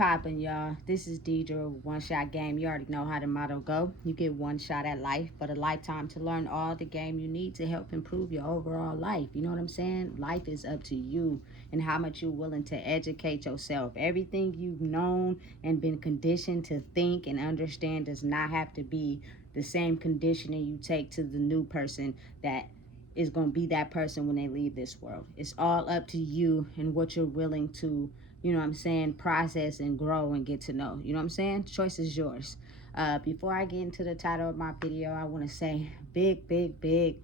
poppin', y'all? This is Deidre with One Shot Game. You already know how the motto go. You get one shot at life, but a lifetime to learn all the game you need to help improve your overall life. You know what I'm saying? Life is up to you and how much you're willing to educate yourself. Everything you've known and been conditioned to think and understand does not have to be the same conditioning you take to the new person that is going to be that person when they leave this world. It's all up to you and what you're willing to, you know what I'm saying, process and grow and get to know. You know what I'm saying? Choice is yours. Before I get into the title of my video, I want to say big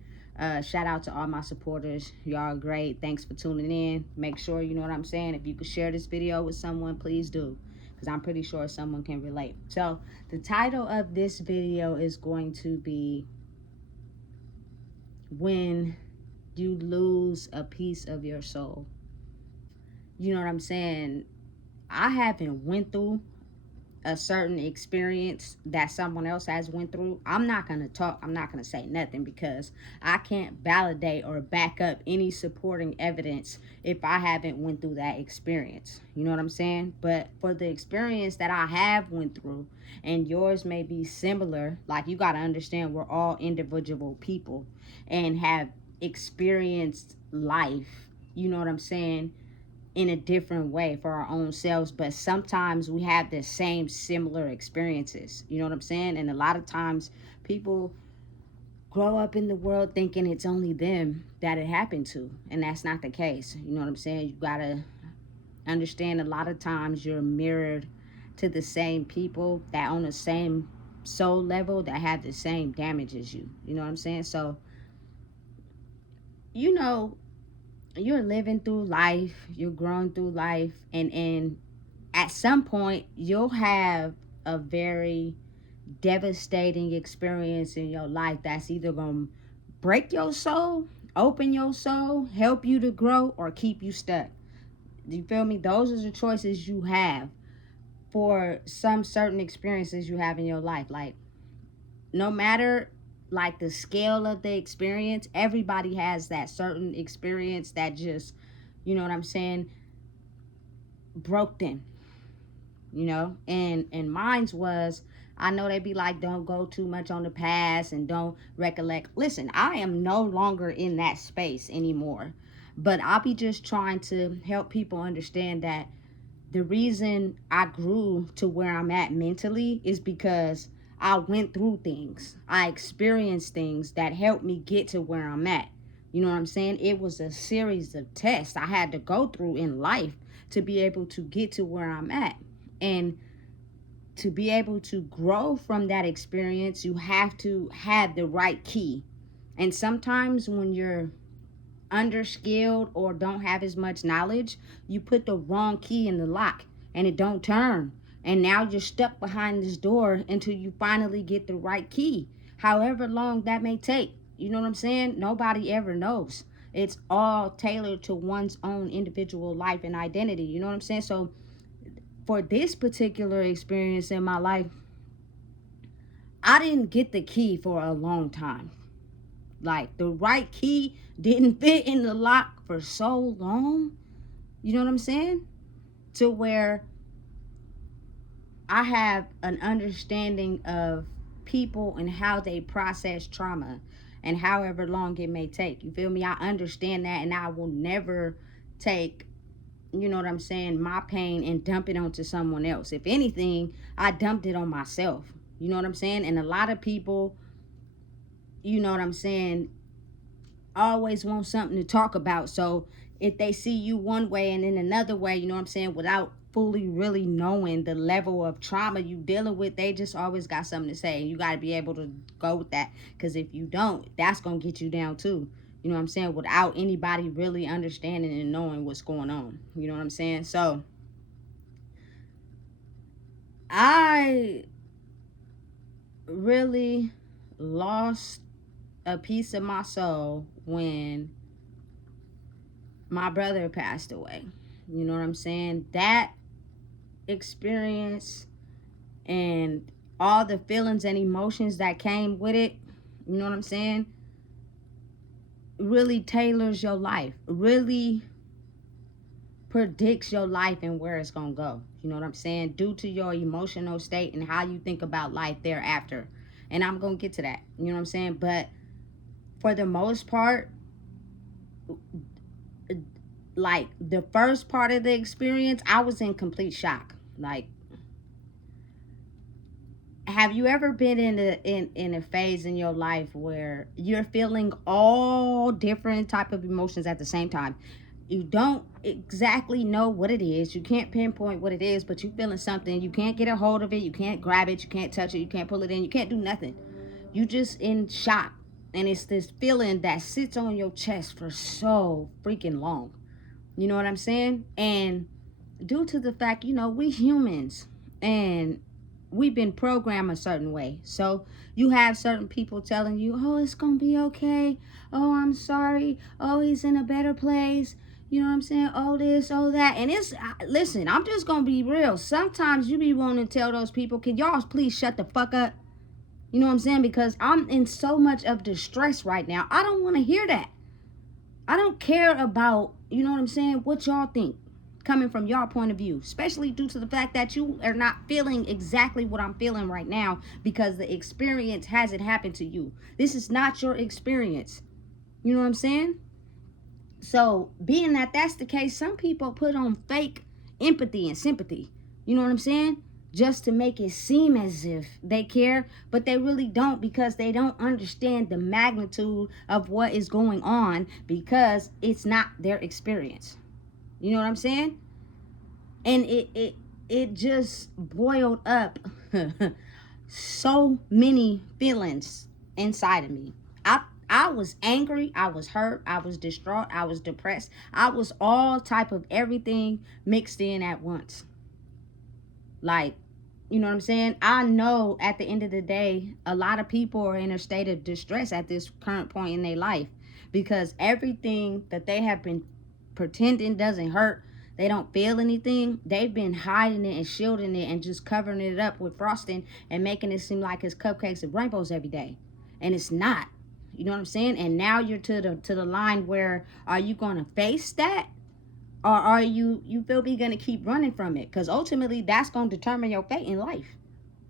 shout out to all my supporters. Y'all are great. Thanks for tuning in. Make sure, you know what I'm saying, if you could share this video with someone, please do, because I'm pretty sure someone can relate. So the title of this video is going to be When You Lose a Piece of Your Soul. You know what I'm saying? I haven't went through a certain experience that someone else has went through. I'm not going to talk. I'm not going to say nothing because I can't validate or back up any supporting evidence if I haven't went through that experience. You know what I'm saying? But for the experience that I have went through, and yours may be similar, like, you got to understand we're all individual people and have experienced life, you know what I'm saying, in a different way for our own selves, but sometimes we have the same similar experiences, you know what I'm saying? And a lot of times people grow up in the world thinking it's only them that it happened to, and that's not the case. You know what I'm saying? You gotta understand a lot of times you're mirrored to the same people that on the same soul level that have the same damage as you know what I'm saying? So, you know, you're living through life, you're growing through life, and at some point you'll have a very devastating experience in your life that's either going to break your soul, open your soul, help you to grow, or keep you stuck. Do you feel me? Those are the choices you have for some certain experiences you have in your life. Like, no matter like the scale of the experience, everybody has that certain experience that just, you know what I'm saying, broke them, you know. And mine's was, I know they be like, don't go too much on the past and don't recollect. Listen, I am no longer in that space anymore, but I'll be just trying to help people understand that the reason I grew to where I'm at mentally is because I went through things. I experienced things that helped me get to where I'm at. You know what I'm saying? It was a series of tests I had to go through in life to be able to get to where I'm at. And to be able to grow from that experience, you have to have the right key. And sometimes when you're underskilled or don't have as much knowledge, you put the wrong key in the lock and it don't turn. And now you're stuck behind this door until you finally get the right key. However long that may take. You know what I'm saying? Nobody ever knows. It's all tailored to one's own individual life and identity. You know what I'm saying? So for this particular experience in my life, I didn't get the key for a long time. Like, the right key didn't fit in the lock for so long. You know what I'm saying? To where I have an understanding of people and how they process trauma and however long it may take. You feel me? I understand that, and I will never take, you know what I'm saying, my pain and dump it onto someone else. If anything, I dumped it on myself. You know what I'm saying? And a lot of people, you know what I'm saying, always want something to talk about. So if they see you one way and in another way, you know what I'm saying, without fully really knowing the level of trauma you dealing with, they just always got something to say. You got to be able to go with that, because if you don't, that's going to get you down too. You know what I'm saying? Without anybody really understanding and knowing what's going on. You know what I'm saying? So I really lost a piece of my soul when my brother passed away. You know what I'm saying? That experience and all the feelings and emotions that came with it, you know what I'm saying, really tailors your life, really predicts your life and where it's gonna go. You know what I'm saying? Due to your emotional state and how you think about life thereafter. And I'm gonna get to that. You know what I'm saying? But for the most part, like the first part of the experience, I was in complete shock. Like, have you ever been in a phase in your life where you're feeling all different type of emotions at the same time? You don't exactly know what it is, you can't pinpoint what it is, but you feeling something, you can't get a hold of it, you can't grab it, you can't touch it, you can't pull it in, you can't do nothing, you just in shock. And it's this feeling that sits on your chest for so freaking long. You know what I'm saying? And due to the fact, we humans, and we've been programmed a certain way. So you have certain people telling you, oh, it's going to be okay. Oh, I'm sorry. Oh, he's in a better place. You know what I'm saying? Oh, this, oh, that. And listen, I'm just going to be real. Sometimes you be wanting to tell those people, can y'all please shut the fuck up? You know what I'm saying? Because I'm in so much of distress right now. I don't want to hear that. I don't care about, you know what I'm saying, what y'all think coming from your point of view, especially due to the fact that you are not feeling exactly what I'm feeling right now because the experience hasn't happened to you. This is not your experience. You know what I'm saying? So, being that that's the case, some people put on fake empathy and sympathy. You know what I'm saying? Just to make it seem as if they care, but they really don't, because they don't understand the magnitude of what is going on, because it's not their experience. You know what I'm saying? And it just boiled up so many feelings inside of me. I was angry, I was hurt, I was distraught, I was depressed. I was all type of everything mixed in at once. Like, you know what I'm saying? I know at the end of the day, a lot of people are in a state of distress at this current point in their life, because everything that they have been pretending doesn't hurt, they don't feel anything, they've been hiding it and shielding it and just covering it up with frosting and making it seem like it's cupcakes and rainbows every day. And it's not. You know what I'm saying? And now you're to the line where, are you going to face that? Or are you feel me, gonna keep running from it? Because ultimately that's gonna determine your fate in life.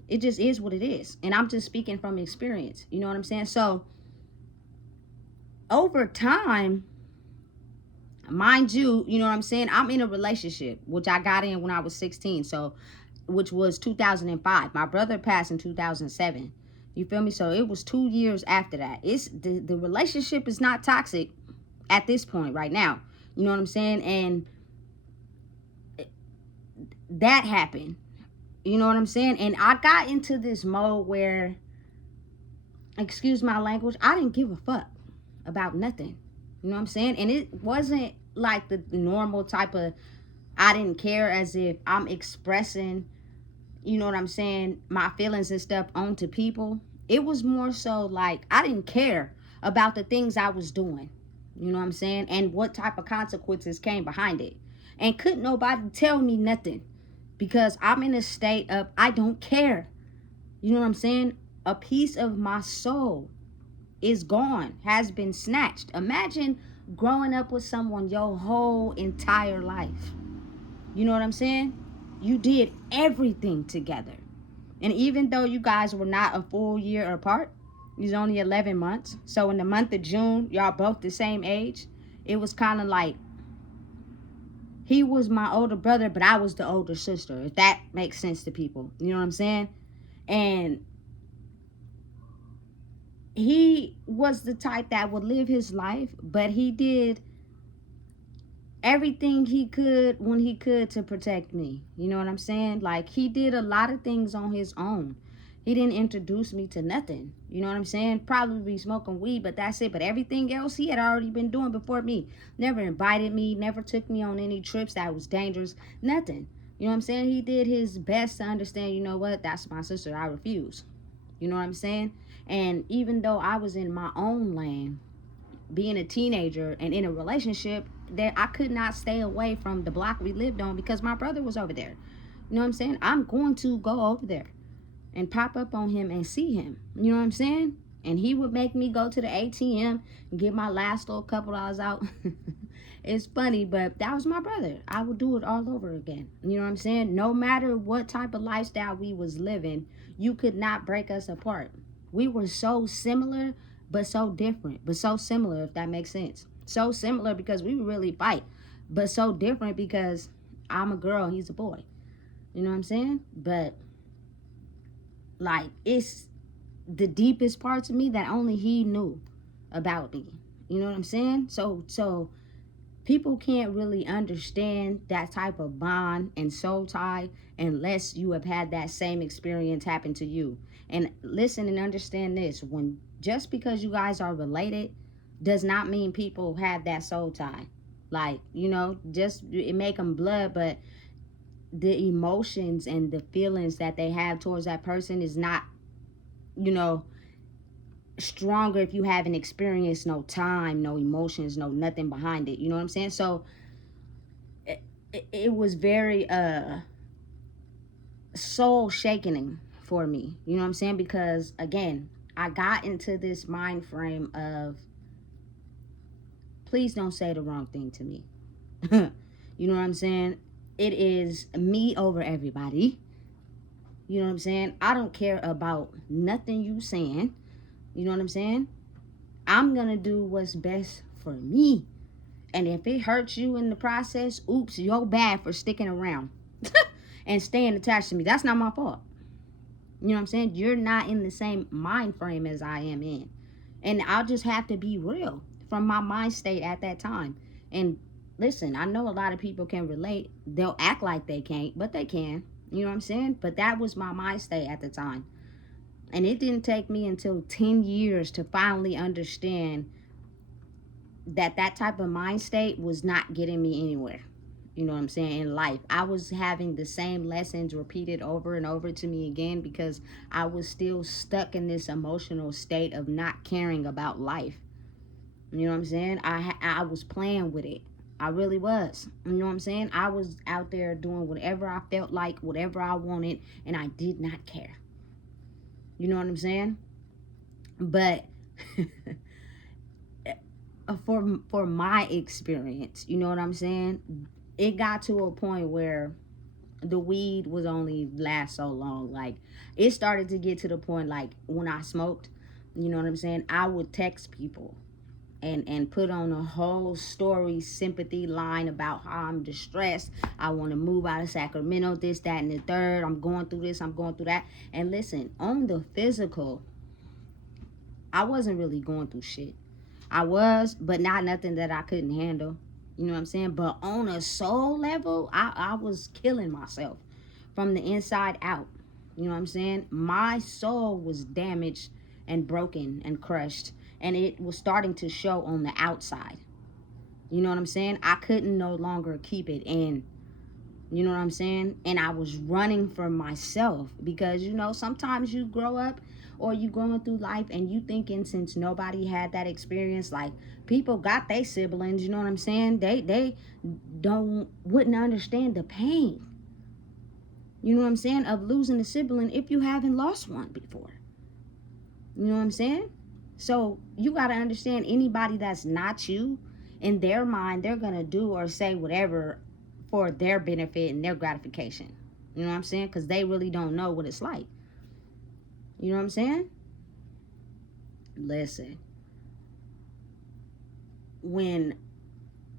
It just is what it is. And I'm just speaking from experience. You know what I'm saying? So over time, mind you, you know what I'm saying, I'm in a relationship, which I got in when I was 16. So which was 2005. My brother passed in 2007. You feel me? So it was 2 years after that. It's the relationship is not toxic at this point right now. You know what I'm saying? And that happened. You know what I'm saying? And I got into this mode where, excuse my language, I didn't give a fuck about nothing. You know what I'm saying? And it wasn't like the normal type of, I didn't care, as if I'm expressing, you know what I'm saying, my feelings and stuff onto people. It was more so like I didn't care about the things I was doing. You know what I'm saying? And what type of consequences came behind it. And couldn't nobody tell me nothing, because I'm in a state of I don't care. You know what I'm saying? A piece of my soul is gone, has been snatched. Imagine growing up with someone your whole entire life. You know what I'm saying? You did everything together. And even though you guys were not a full year apart, it was only 11 months. So in the month of June, y'all both the same age. It was kind of like he was my older brother, but I was the older sister, if that makes sense to people. You know what I'm saying? And he was the type that would live his life, but he did everything he could when he could to protect me. You know what I'm saying? Like, he did a lot of things on his own. He didn't introduce me to nothing. You know what I'm saying? Probably smoking weed, but that's it. But everything else he had already been doing before me. Never invited me, never took me on any trips that was dangerous, nothing. You know what I'm saying? He did his best to understand, you know what, that's my sister, I refuse. You know what I'm saying? And even though I was in my own lane, being a teenager and in a relationship, that I could not stay away from the block we lived on because my brother was over there. You know what I'm saying? I'm going to go over there and pop up on him and see him. You know what I'm saying? And he would make me go to the ATM and get my last little couple dollars out. It's funny, but that was my brother. I would do it all over again. You know what I'm saying? No matter what type of lifestyle we was living, you could not break us apart. We were so similar, but so different. But so similar, if that makes sense. So similar because we would really fight, but so different because I'm a girl, he's a boy. You know what I'm saying? But like, it's the deepest parts of me that only he knew about me. You know what I'm saying? So people can't really understand that type of bond and soul tie unless you have had that same experience happen to you. And listen and understand this, when just because you guys are related does not mean people have that soul tie. Like, just it make them blood, but the emotions and the feelings that they have towards that person is not, you know, stronger if you haven't experienced no time, no emotions, no nothing behind it. You know what I'm saying? So it was very soul shaking for me. You know what I'm saying? Because again, I got into this mind frame of, please don't say the wrong thing to me. You know what I'm saying? It is me over everybody. You know what I'm saying? I don't care about nothing you saying. You know what I'm saying? I'm gonna do what's best for me. And if it hurts you in the process, oops, you're bad for sticking around and staying attached to me. That's not my fault. You know what I'm saying? You're not in the same mind frame as I am in. And I'll just have to be real from my mind state at that time. And listen, I know a lot of people can relate. They'll act like they can't, but they can. You know what I'm saying? But that was my mind state at the time. And it didn't take me until 10 years to finally understand that that type of mind state was not getting me anywhere. You know what I'm saying? In life, I was having the same lessons repeated over and over to me again because I was still stuck in this emotional state of not caring about life. You know what I'm saying? I was playing with it. I really was. You know what I'm saying? I was out there doing whatever I felt like, whatever I wanted, and I did not care. You know what I'm saying? But for my experience, you know what I'm saying? It got to a point where the weed was only last so long. Like, it started to get to the point, like, when I smoked, you know what I'm saying, I would text people and put on a whole story sympathy line about how I'm distressed, I want to move out of Sacramento, this, that, and the third, I'm going through this, I'm going through that. And listen, on the physical, I wasn't really going through shit. I was, but not nothing that I couldn't handle. You know what I'm saying? But on a soul level, I was killing myself from the inside out. You know what I'm saying? My soul was damaged and broken and crushed. And it was starting to show on the outside. You know what I'm saying? I couldn't no longer keep it in. You know what I'm saying? And I was running for myself because, sometimes you grow up or you going through life and you thinking, since nobody had that experience, like, people got their siblings, you know what I'm saying? They wouldn't understand the pain, you know what I'm saying, of losing a sibling if you haven't lost one before. You know what I'm saying? So you got to understand, anybody that's not you, in their mind, they're going to do or say whatever for their benefit and their gratification. You know what I'm saying? Because they really don't know what it's like. You know what I'm saying? Listen, when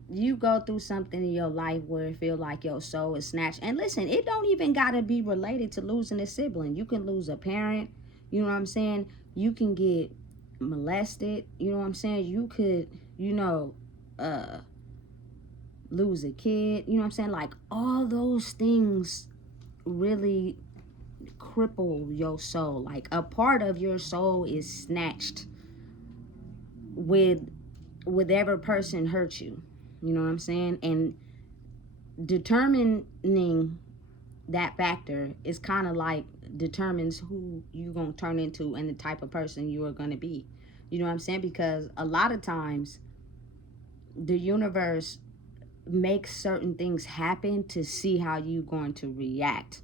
you go through something in your life where it feel like your soul is snatched, and listen, it don't even got to be related to losing a sibling. You can lose a parent. You know what I'm saying? You can get molested. You know what I'm saying? You could, lose a kid. You know what I'm saying? Like, all those things really cripple your soul. Like, a part of your soul is snatched with whatever person hurt you. You know what I'm saying? And determining that factor is kind of like determines who you gonna turn into and the type of person you are gonna be. You know what I'm saying? Because a lot of times the universe makes certain things happen to see how you going to react.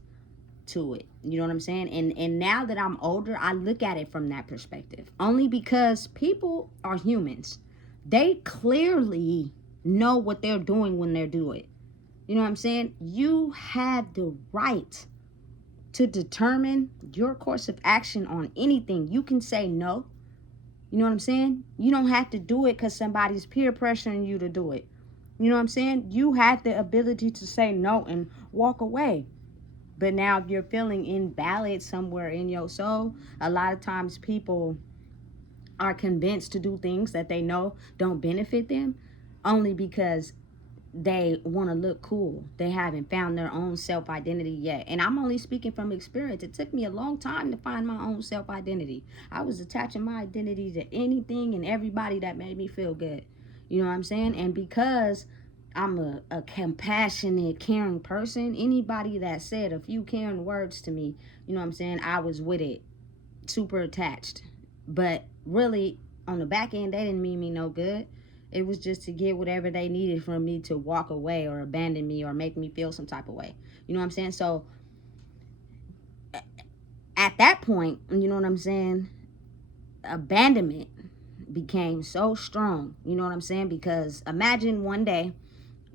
to it. You know what I'm saying? And now that I'm older, I look at it from that perspective. Only because people are humans. They clearly know what they're doing when they do it. You know what I'm saying? You have the right to determine your course of action on anything. You can say no. You know what I'm saying? You don't have to do it because somebody's peer pressuring you to do it. You know what I'm saying? You have the ability to say no and walk away. But now, if you're feeling invalid somewhere in your soul, a lot of times people are convinced to do things that they know don't benefit them only because they want to look cool. They haven't found their own self identity yet. And I'm only speaking from experience. It took me a long time to find my own self identity. I was attaching my identity to anything and everybody that made me feel good. You know what I'm saying? And because I'm a compassionate, caring person, anybody that said a few caring words to me, you know what I'm saying, I was with it, super attached. But really, on the back end, they didn't mean me no good. It was just to get whatever they needed from me to walk away or abandon me or make me feel some type of way. You know what I'm saying? So at that point, you know what I'm saying, abandonment became so strong. You know what I'm saying? Because imagine one day,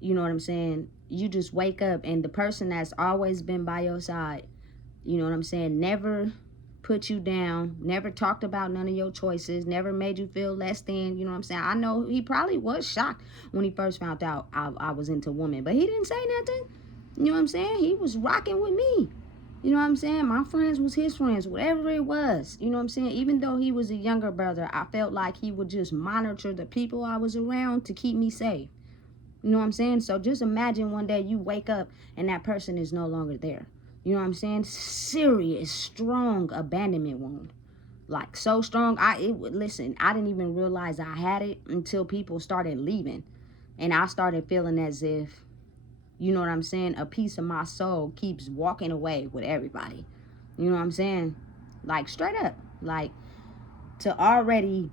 you know what I'm saying, you just wake up and the person that's always been by your side, you know what I'm saying, never put you down, never talked about none of your choices, never made you feel less than, you know what I'm saying. I know he probably was shocked when he first found out I was into women, but he didn't say nothing. You know what I'm saying? He was rocking with me. You know what I'm saying? My friends was his friends, whatever it was. You know what I'm saying? Even though he was a younger brother, I felt like he would just monitor the people I was around to keep me safe. You know what I'm saying? So just imagine one day you wake up and that person is no longer there. You know what I'm saying? Serious, strong abandonment wound. Like so strong, listen, I didn't even realize I had it until people started leaving. And I started feeling as if, you know what I'm saying, a piece of my soul keeps walking away with everybody. You know what I'm saying? Like straight up. Like to already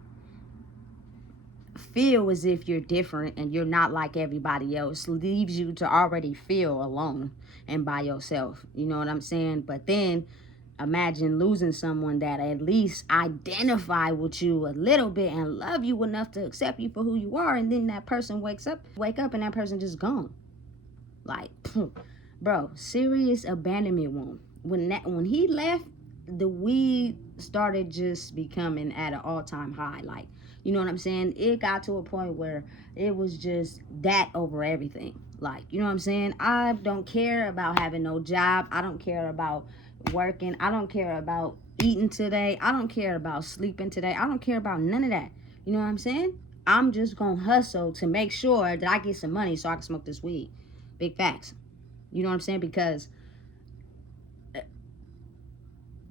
feel as if you're different and you're not like everybody else leaves you to already feel alone and by yourself. You know what I'm saying? But then imagine losing someone that at least identify with you a little bit and love you enough to accept you for who you are, and then that person wake up and that person just gone. Like, bro, serious abandonment wound. When he left, the weed started just becoming at an all-time high. Like, you know what I'm saying? It got to a point where it was just that over everything. Like, you know what I'm saying? I don't care about having no job. I don't care about working. I don't care about eating today. I don't care about sleeping today. I don't care about none of that. You know what I'm saying? I'm just gonna hustle to make sure that I get some money so I can smoke this weed. Big facts. You know what I'm saying? Because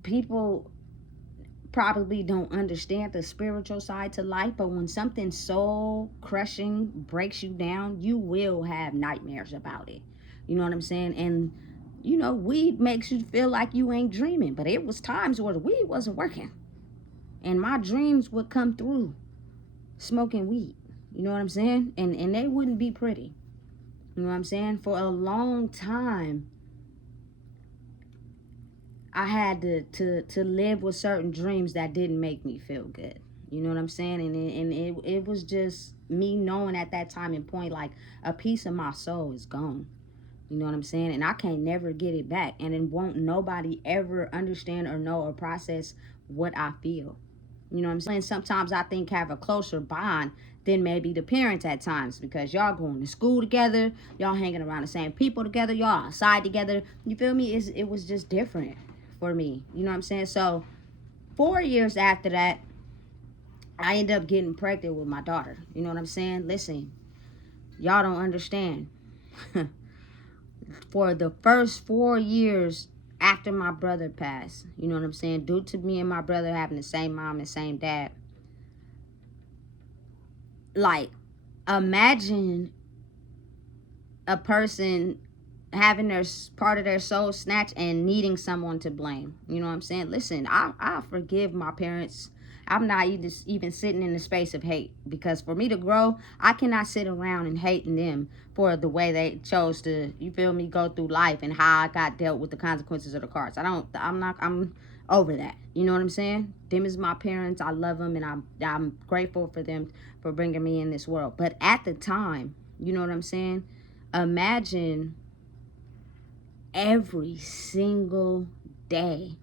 people probably don't understand the spiritual side to life, but when something soul crushing breaks you down, you will have nightmares about it. You know what I'm saying? And you know, weed makes you feel like you ain't dreaming, but it was times where the weed wasn't working, and my dreams would come through smoking weed. You know what I'm saying? And they wouldn't be pretty. You know what I'm saying? For a long time, I had to live with certain dreams that didn't make me feel good. You know what I'm saying? And it was just me knowing at that time and point, like, a piece of my soul is gone. You know what I'm saying? And I can't never get it back. And it won't nobody ever understand or know or process what I feel. You know what I'm saying? Sometimes I think have a closer bond than maybe the parents at times, because y'all going to school together, y'all hanging around the same people together, y'all outside together. You feel me? It was just different for me. You know what I'm saying? So 4 years after that, I ended up getting pregnant with my daughter. You know what I'm saying? Listen, y'all don't understand. For the first 4 years after my brother passed, you know what I'm saying, due to me and my brother having the same mom and same dad, like, imagine a person having their part of their soul snatched and needing someone to blame. You know what I'm saying? Listen, I forgive my parents. I'm not even sitting in the space of hate, because for me to grow, I cannot sit around and hating them for the way they chose to, you feel me, go through life and how I got dealt with the consequences of the cards. I'm over that. You know what I'm saying? Them is my parents. I love them, and I'm grateful for them for bringing me in this world. But at the time, you know what I'm saying? Imagine every single day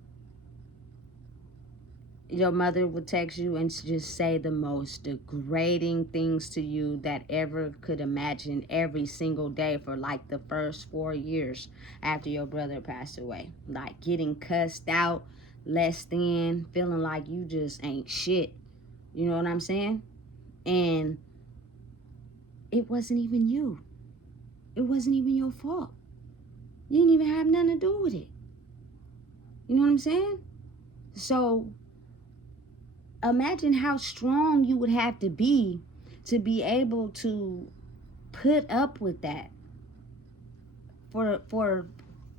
your mother would text you and just say the most degrading things to you that ever could imagine every single day for like the first 4 years after your brother passed away. Like getting cussed out, less than, feeling like you just ain't shit. You know what I'm saying? And it wasn't even you. It wasn't even your fault. You didn't even have nothing to do with it. You know what I'm saying? So imagine how strong you would have to be able to put up with that for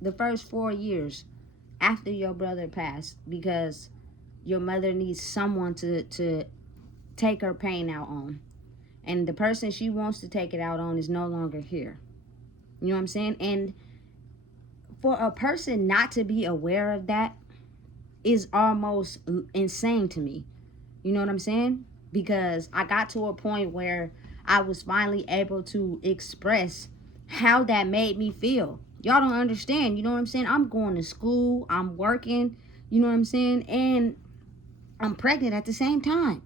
the first 4 years after your brother passed, because your mother needs someone to take her pain out on, and the person she wants to take it out on is no longer here. You know what I'm saying? And for a person not to be aware of that is almost insane to me. You know what I'm saying? Because I got to a point where I was finally able to express how that made me feel. Y'all don't understand. You know what I'm saying? I'm going to school, I'm working, you know what I'm saying? And I'm pregnant at the same time.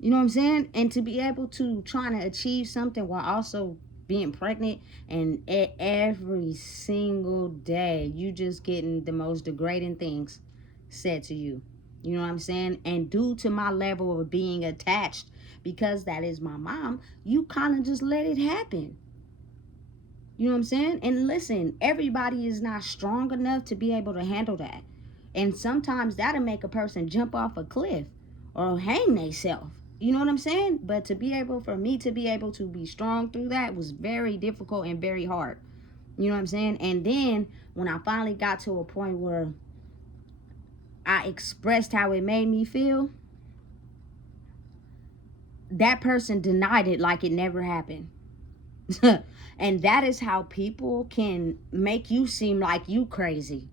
You know what I'm saying? And to be able to try to achieve something while also being pregnant, and every single day you just getting the most degrading things said to you. You know what I'm saying? And due to my level of being attached, because that is my mom, you kind of just let it happen. You know what I'm saying? And listen, everybody is not strong enough to be able to handle that. And sometimes that'll make a person jump off a cliff or hang themselves. You know what I'm saying? But for me to be able to be strong through that was very difficult and very hard. You know what I'm saying? And then when I finally got to a point where I expressed how it made me feel, that person denied it like it never happened. And that is how people can make you seem like you crazy,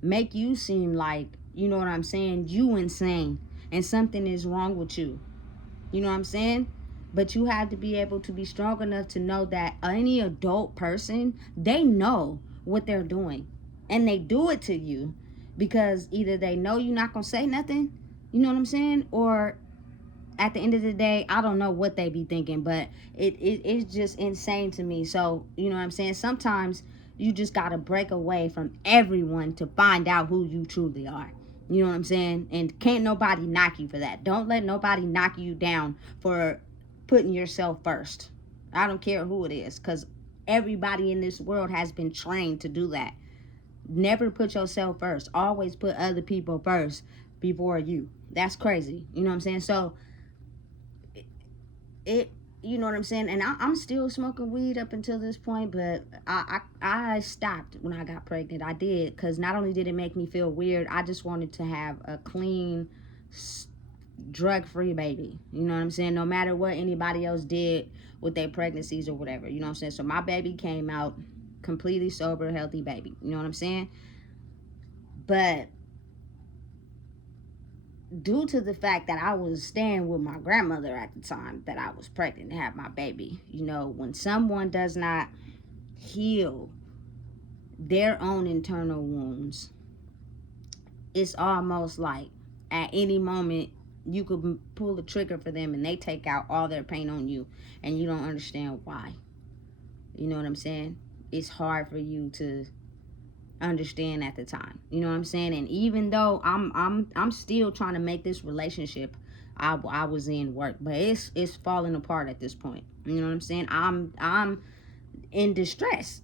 make you seem like, you know what I'm saying, you insane and something is wrong with you. You know what I'm saying? But you have to be able to be strong enough to know that any adult person, they know what they're doing, and they do it to you because either they know you're not gonna say nothing, you know what I'm saying, or at the end of the day, I don't know what they be thinking, but it's just insane to me. So, you know what I'm saying? Sometimes you just got to break away from everyone to find out who you truly are. You know what I'm saying? And can't nobody knock you for that. Don't let nobody knock you down for putting yourself first. I don't care who it is, because everybody in this world has been trained to do that. Never put yourself first. Always put other people first before you. That's crazy. You know what I'm saying? So, it you know what I'm saying, and I'm still smoking weed up until this point, but I stopped when I got pregnant. I did, because not only did it make me feel weird, I just wanted to have a clean, drug-free baby. You know what I'm saying? No matter what anybody else did with their pregnancies or whatever. You know what I'm saying? So my baby came out completely sober, healthy baby. You know what I'm saying? But due to the fact that I was staying with my grandmother at the time that I was pregnant to have my baby, you know, when someone does not heal their own internal wounds, it's almost like at any moment you could pull the trigger for them and they take out all their pain on you, and you don't understand why. You know what I'm saying? It's hard for you to understand at the time. You know what I'm saying? And even though I'm still trying to make this relationship I was in work, but it's falling apart at this point. You know what I'm saying? I'm in distress.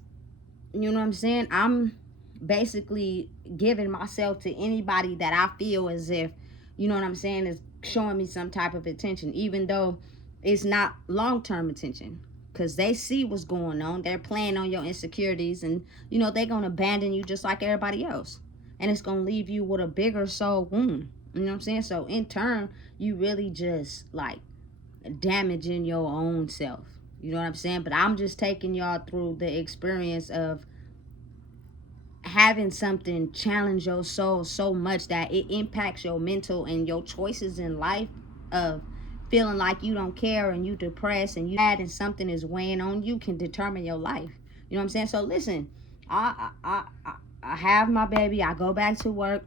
You know what I'm saying? I'm basically giving myself to anybody that I feel as if, you know what I'm saying, is showing me some type of attention, even though it's not long-term attention, because they see what's going on. They're playing on your insecurities, and they're gonna abandon you just like everybody else, and it's gonna leave you with a bigger soul wound. You know what I'm saying? So in turn, you really just like damaging your own self. You know what I'm saying? But I'm just taking y'all through the experience of having something challenge your soul so much that it impacts your mental and your choices in life, of feeling like you don't care and you depressed and you mad and something is weighing on you, can determine your life. You know what I'm saying? So listen, I have my baby, I go back to work.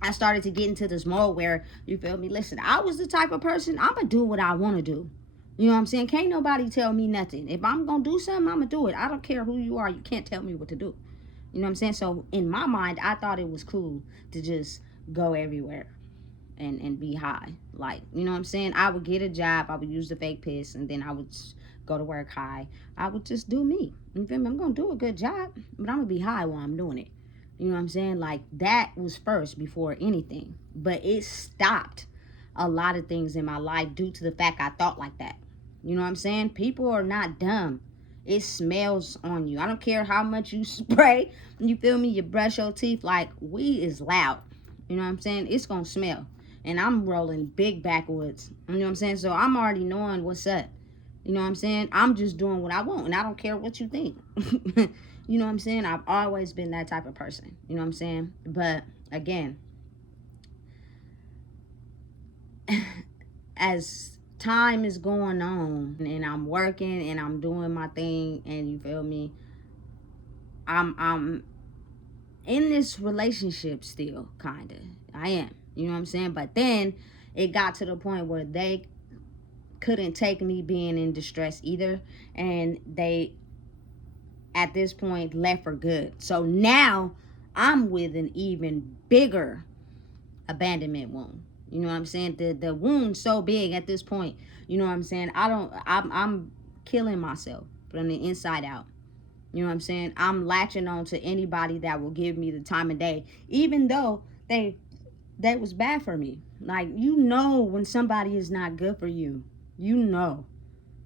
I started to get into this mode where, you feel me, listen, I was the type of person, I'm gonna do what I want to do. You know what I'm saying? Can't nobody tell me nothing. If I'm gonna do something, I'm gonna do it. I don't care who you are, you can't tell me what to do. You know what I'm saying? So in my mind, I thought it was cool to just go everywhere and be high. Like, you know what I'm saying? I would get a job, I would use the fake piss, and then I would go to work high. I would just do me. You feel me? I'm gonna do a good job, but I'm gonna be high while I'm doing it. You know what I'm saying? Like, that was first before anything. But it stopped a lot of things in my life due to the fact I thought like that. You know what I'm saying? People are not dumb. It smells on you. I don't care how much you spray. You feel me? You brush your teeth. Like, weed is loud. You know what I'm saying? It's gonna smell. And I'm rolling big backwoods. You know what I'm saying? So I'm already knowing what's up. You know what I'm saying? I'm just doing what I want, and I don't care what you think. You know what I'm saying? I've always been that type of person. You know what I'm saying? But again, as time is going on and I'm working and I'm doing my thing, and you feel me, I'm in this relationship still, kind of. I am. You know what I'm saying? But then it got to the point where they couldn't take me being in distress either, and they at this point left for good. So now I'm with an even bigger abandonment wound. You know what I'm saying? The wound's so big at this point. You know what I'm saying? I'm killing myself from the inside out. You know what I'm saying? I'm latching on to anybody that will give me the time of day, even though they was bad for me. Like, you know when somebody is not good for you. You know.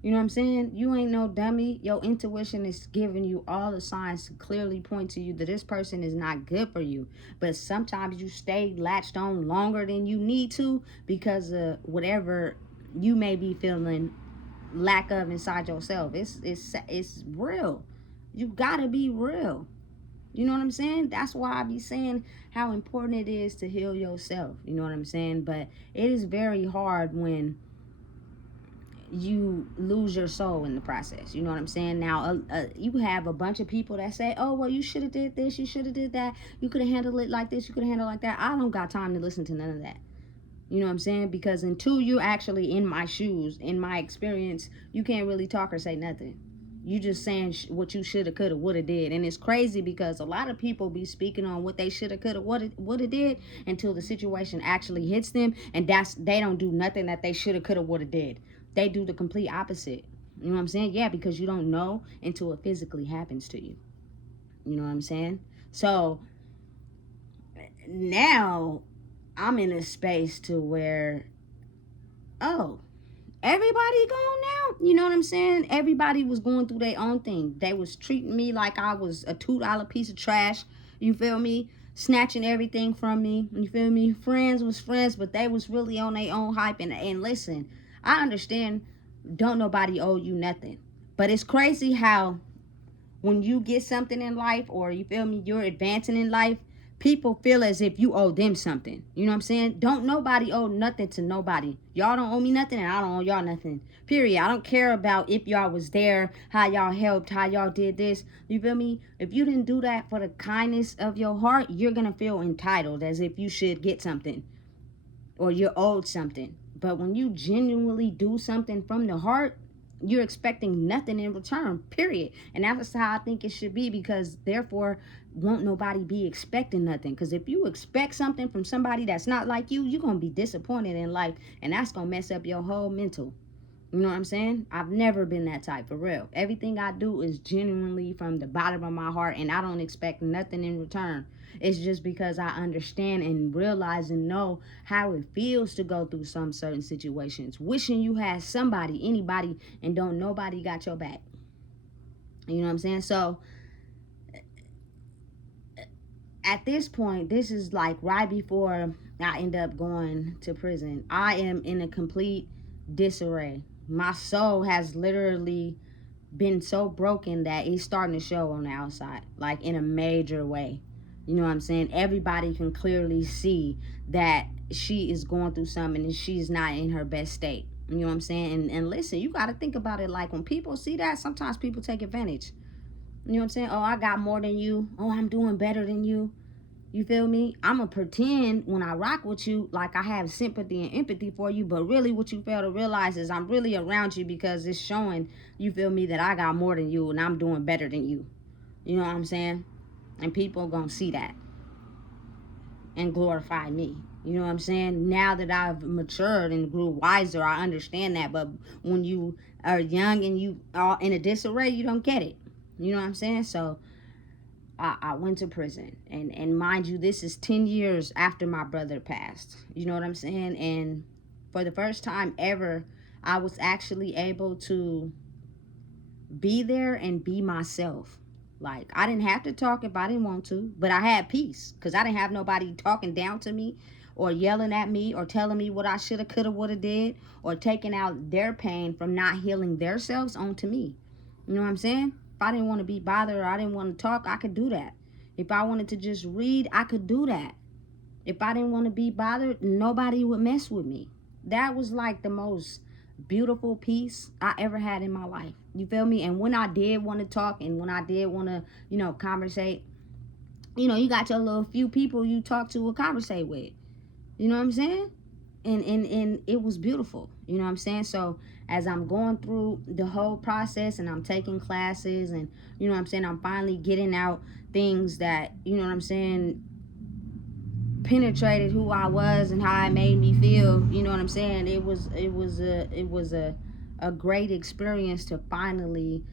You know what I'm saying? You ain't no dummy. Your intuition is giving you all the signs to clearly point to you that this person is not good for you. But sometimes you stay latched on longer than you need to because of whatever you may be feeling lack of inside yourself. It's real. You gotta be real. You know what I'm saying? That's why I be saying how important it is to heal yourself. You know what I'm saying? But it is very hard when you lose your soul in the process. You know what I'm saying? Now, you have a bunch of people that say, oh, well, you should have did this, you should have did that, you could have handled it like this, you could have handled it like that. I don't got time to listen to none of that. You know what I'm saying? Because until you're actually in my shoes, in my experience, you can't really talk or say nothing. You just saying what you shoulda, coulda, woulda did. And it's crazy because a lot of people be speaking on what they shoulda, coulda, woulda did until the situation actually hits them, and they don't do nothing that they shoulda, coulda, woulda did. They do the complete opposite. You know what I'm saying? Yeah, because you don't know until it physically happens to you. You know what I'm saying? So now I'm in a space to where, oh, everybody gone now. You know what I'm saying? Everybody was going through their own thing. They was treating me like I was a $2 piece of trash. You feel me? Snatching everything from me. You feel me? Friends was friends, but they was really on their own hype. And listen, I understand, don't nobody owe you nothing. But it's crazy how when you get something in life, or you feel me, you're advancing in life, people feel as if you owe them something. You know what I'm saying? Don't nobody owe nothing to nobody. Y'all don't owe me nothing, and I don't owe y'all nothing. Period. I don't care about if y'all was there, how y'all helped, how y'all did this. You feel me? If you didn't do that for the kindness of your heart, you're gonna feel entitled, as if you should get something or you're owed something. But when you genuinely do something from the heart, you're expecting nothing in return, period. And that's how I think it should be, because therefore won't nobody be expecting nothing. Because if you expect something from somebody that's not like you, you're going to be disappointed in life, and that's going to mess up your whole mental. You know what I'm saying? I've never been that type, for real. Everything I do is genuinely from the bottom of my heart, and I don't expect nothing in return. It's just because I understand and realize and know how it feels to go through some certain situations. Wishing you had somebody, anybody, and don't nobody got your back. You know what I'm saying? So at this point, this is like right before I end up going to prison. I am in a complete disarray. My soul has literally been so broken that it's starting to show on the outside, like in a major way. You know what I'm saying? Everybody can clearly see that she is going through something and she's not in her best state. You know what I'm saying? And listen, you got to think about it, like when people see that, sometimes people take advantage. You know what I'm saying? Oh, I got more than you. Oh, I'm doing better than you. You feel me? I'm going to pretend when I rock with you like I have sympathy and empathy for you, but really what you fail to realize is I'm really around you because it's showing, you feel me, that I got more than you and I'm doing better than you. You know what I'm saying? And people going to see that and glorify me. You know what I'm saying? Now that I've matured and grew wiser, I understand that. But when you are young and you are in a disarray, you don't get it. You know what I'm saying? So I went to prison. And mind you, this is 10 years after my brother passed. You know what I'm saying? And for the first time ever, I was actually able to be there and be myself. Like, I didn't have to talk if I didn't want to, but I had peace because I didn't have nobody talking down to me or yelling at me or telling me what I shoulda, coulda, woulda did or taking out their pain from not healing themselves onto me. You know what I'm saying? If I didn't want to be bothered or I didn't want to talk, I could do that. If I wanted to just read, I could do that. If I didn't want to be bothered, nobody would mess with me. That was like the most beautiful peace I ever had in my life. You feel me? And when I did want to talk and when I did want to, conversate, you got your little few people you talk to or conversate with. You know what I'm saying? And it was beautiful. You know what I'm saying? So as I'm going through the whole process and I'm taking classes and, you know what I'm saying, I'm finally getting out things that, you know what I'm saying, penetrated who I was and how it made me feel. You know what I'm saying? It was a great experience to finally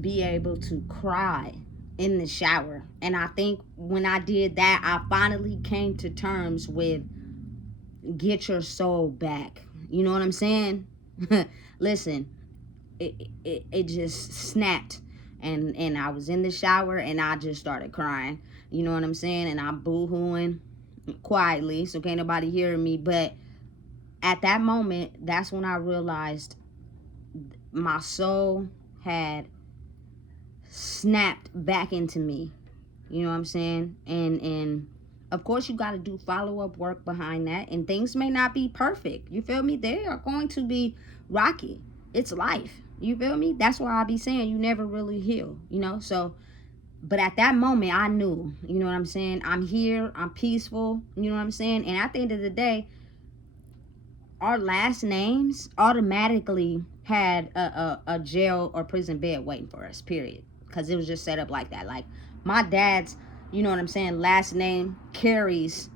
be able to cry in the shower. And I think when I did that, I finally came to terms with get your soul back. You know what I'm saying? Listen, it just snapped. And I was in the shower and I just started crying. You know what I'm saying? And I'm boo-hooing quietly so can't nobody hear me. But at that moment, that's when I realized my soul had snapped back into me. You know what I'm saying? And of course you got to do follow-up work behind that, and things may not be perfect. You feel me? They are going to be rocky. It's life. You feel me? That's why I be saying you never really heal. So but at that moment I knew, you know what I'm saying, I'm here, I'm peaceful, you know what I'm saying. And at the end of the day, our last names automatically had a jail or prison bed waiting for us, period, because it was just set up like that. Like my dad's, you know what I'm saying, last name carries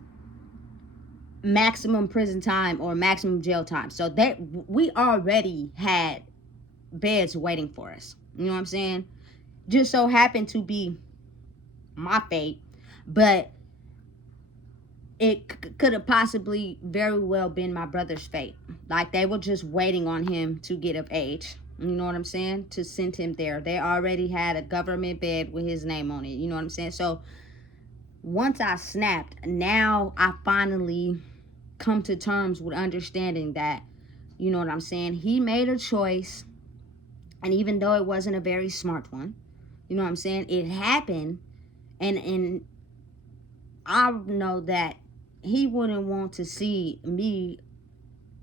maximum prison time or maximum jail time, so that we already had beds waiting for us. You know what I'm saying? Just so happened to be my fate, but it could have possibly very well been my brother's fate. Like they were just waiting on him to get of age. You know what I'm saying? To send him there. They already had a government bed with his name on it. You know what I'm saying? So once I snapped, now I finally come to terms with understanding that, you know what I'm saying, he made a choice. And even though it wasn't a very smart one, you know what I'm saying, it happened. And I know that he wouldn't want to see me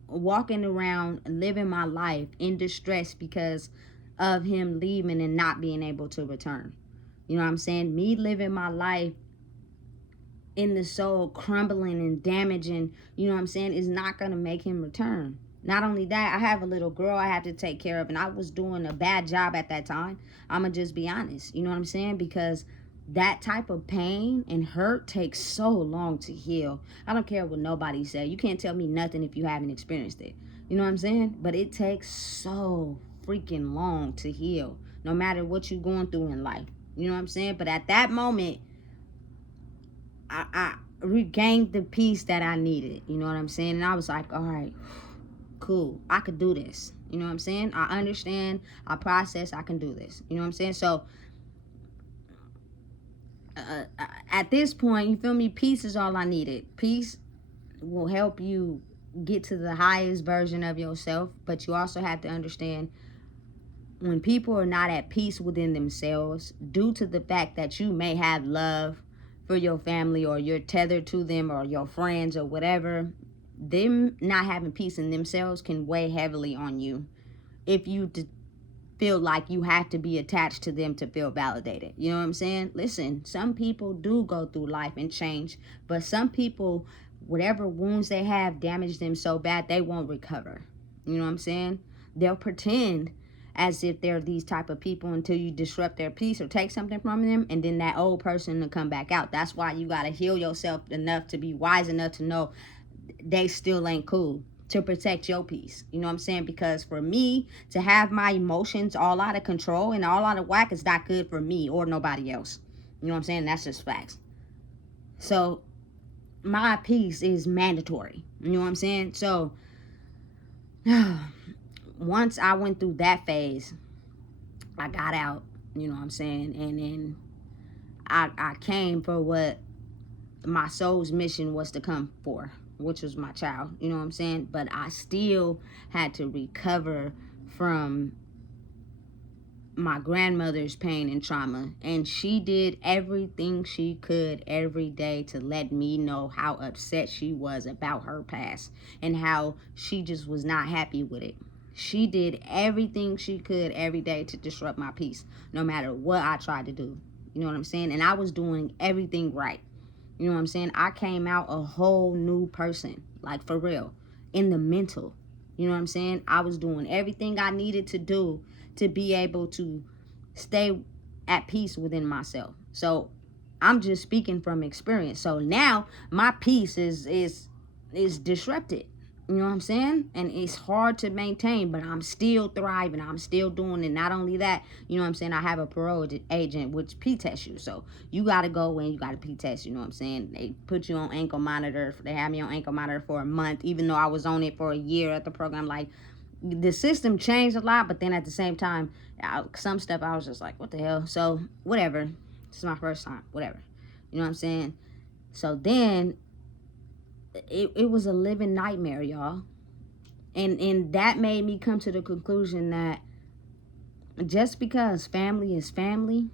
walking around living my life in distress because of him leaving and not being able to return. You know what I'm saying? Me living my life in the soul, crumbling and damaging, you know what I'm saying, is not going to make him return. Not only that, I have a little girl I have to take care of, and I was doing a bad job at that time. I'm going to just be honest. You know what I'm saying? Because that type of pain and hurt takes so long to heal. I don't care what nobody say. You can't tell me nothing if you haven't experienced it. You know what I'm saying? But it takes so freaking long to heal, no matter what you're going through in life. You know what I'm saying? But at that moment, I regained the peace that I needed. You know what I'm saying? And I was like, all right, cool. I could do this. You know what I'm saying? I understand. I process. I can do this. You know what I'm saying? So at this point, you feel me? Peace is all I needed. Peace will help you get to the highest version of yourself, but you also have to understand when people are not at peace within themselves due to the fact that you may have love for your family or you're tethered to them or your friends or whatever, them not having peace in themselves can weigh heavily on you if you feel like you have to be attached to them to feel validated. You know what I'm saying? Listen, some people do go through life and change, but some people, whatever wounds they have, damage them so bad they won't recover. You know what I'm saying? They'll pretend as if they're these type of people until you disrupt their peace or take something from them, and then that old person will come back out. That's why you got to heal yourself enough to be wise enough to know they still ain't cool, to protect your peace. You know what I'm saying? Because for me to have my emotions all out of control and all out of whack is not good for me or nobody else. You know what I'm saying? That's just facts. So my peace is mandatory. You know what I'm saying? So once I went through that phase, I got out. You know what I'm saying? And then I came for what my soul's mission was to come for, which was my child. You know what I'm saying? But I still had to recover from my grandmother's pain and trauma, and she did everything she could every day to let me know how upset she was about her past and how she just was not happy with it. She did everything she could every day to disrupt my peace, no matter what I tried to do. You know what I'm saying? And I was doing everything right. You know what I'm saying? I came out a whole new person, like for real, in the mental. You know what I'm saying? I was doing everything I needed to do to be able to stay at peace within myself. So I'm just speaking from experience. So now my peace is disrupted. You know what I'm saying? And it's hard to maintain, but I'm still thriving. I'm still doing it. Not only that, you know what I'm saying? I have a parole agent which P-test you. So you got to go in, you got to P-test, you know what I'm saying? They put you on ankle monitor. They had me on ankle monitor for a month, even though I was on it for a year at the program. Like, the system changed a lot, but then at the same time, some stuff I was just like, what the hell? So, whatever. This is my first time. Whatever. You know what I'm saying? So then it was a living nightmare, y'all. And that made me come to the conclusion that just because family is family,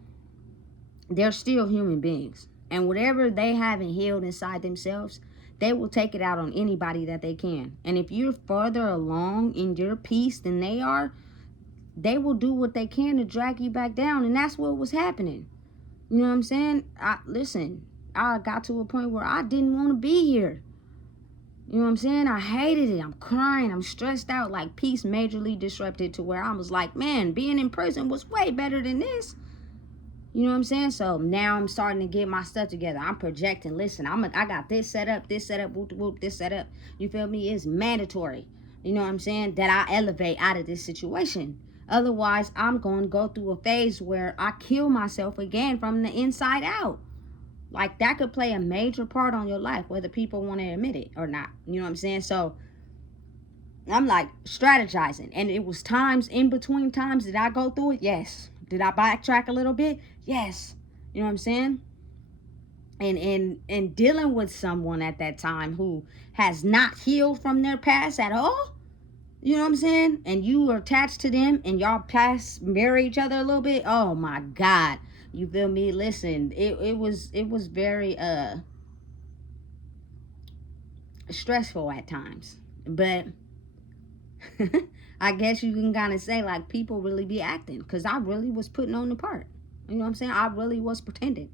they're still human beings. And whatever they haven't healed inside themselves, they will take it out on anybody that they can. And if you're further along in your peace than they are, they will do what they can to drag you back down. And that's what was happening. You know what I'm saying? I got to a point where I didn't want to be here. You know what I'm saying? I hated it. I'm crying. I'm stressed out. Like, peace majorly disrupted to where I was like, man, being in prison was way better than this. You know what I'm saying? So now I'm starting to get my stuff together. I'm projecting. Listen, I got this set up, whoop, whoop, this set up. You feel me? It's mandatory. You know what I'm saying? That I elevate out of this situation. Otherwise, I'm going to go through a phase where I kill myself again from the inside out. Like, that could play a major part on your life, whether people want to admit it or not. You know what I'm saying? So I'm like strategizing. And it was times in between times. Did I go through it? Yes. Did I backtrack a little bit? Yes. You know what I'm saying? And dealing with someone at that time who has not healed from their past at all, you know what I'm saying? And you are attached to them and y'all past mirror each other a little bit. Oh my God. You feel me? Listen, it was very stressful at times. But I guess you can kind of say, like, people really be acting, because I really was putting on the part. You know what I'm saying? I really was pretending.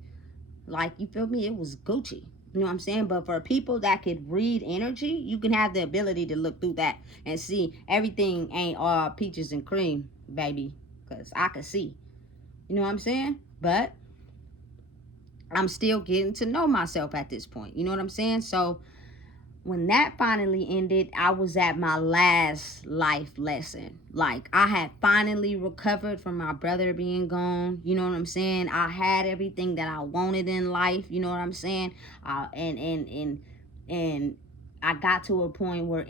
Like, you feel me? It was Gucci. You know what I'm saying? But for people that could read energy, you can have the ability to look through that and see everything ain't all peaches and cream, baby. Because I could see. You know what I'm saying? But I'm still getting to know myself at this point. You know what I'm saying? So when that finally ended, I was at my last life lesson. Like, I had finally recovered from my brother being gone. You know what I'm saying? I had everything that I wanted in life. You know what I'm saying? And I got to a point where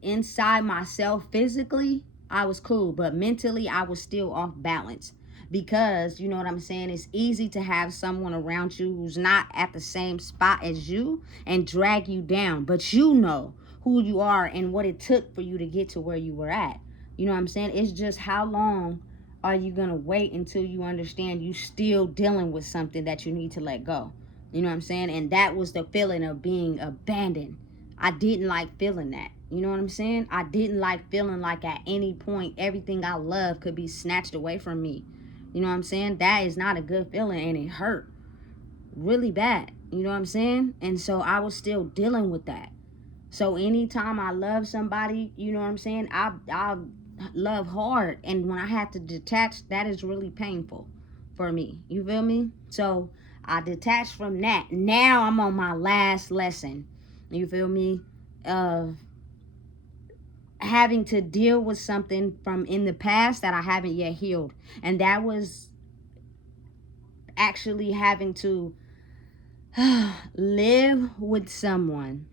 inside myself, physically, I was cool, but mentally, I was still off balance. because you know what I'm saying, it's easy to have someone around you who's not at the same spot as you and drag you down, but you know who you are and what it took for you to get to where you were at. You know what I'm saying? It's just how long are you going to wait until you understand you still dealing with something that you need to let go. You know what I'm saying? And that was the feeling of being abandoned. I didn't like feeling that. You know what I'm saying? I didn't like feeling like at any point everything I love could be snatched away from me. You know what I'm saying? That is not a good feeling, and it hurt really bad. You know what I'm saying? And so I was still dealing with that. So anytime I love somebody, you know what I'm saying, I love hard. And when I have to detach, that is really painful for me. You feel me? So I detached from that. Now I'm on my last lesson. You feel me? Of having to deal with something from in the past that I haven't yet healed. And that was actually having to live with someone,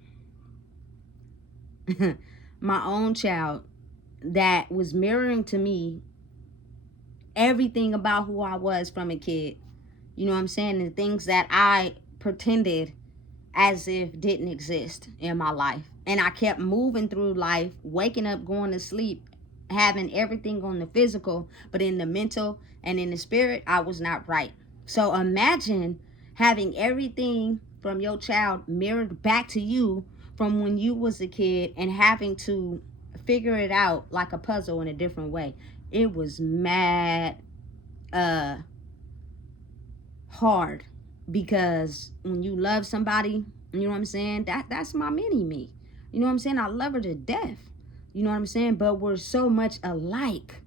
my own child, that was mirroring to me everything about who I was from a kid. You know what I'm saying? And things that I pretended as if didn't exist in my life. And I kept moving through life, waking up, going to sleep, having everything on the physical, but in the mental and in the spirit, I was not right. So imagine having everything from your child mirrored back to you from when you was a kid and having to figure it out like a puzzle in a different way. It was mad uh hard, because when you love somebody, you know what I'm saying, that's my mini me. You know what I'm saying? I love her to death. You know what I'm saying? But we're so much alike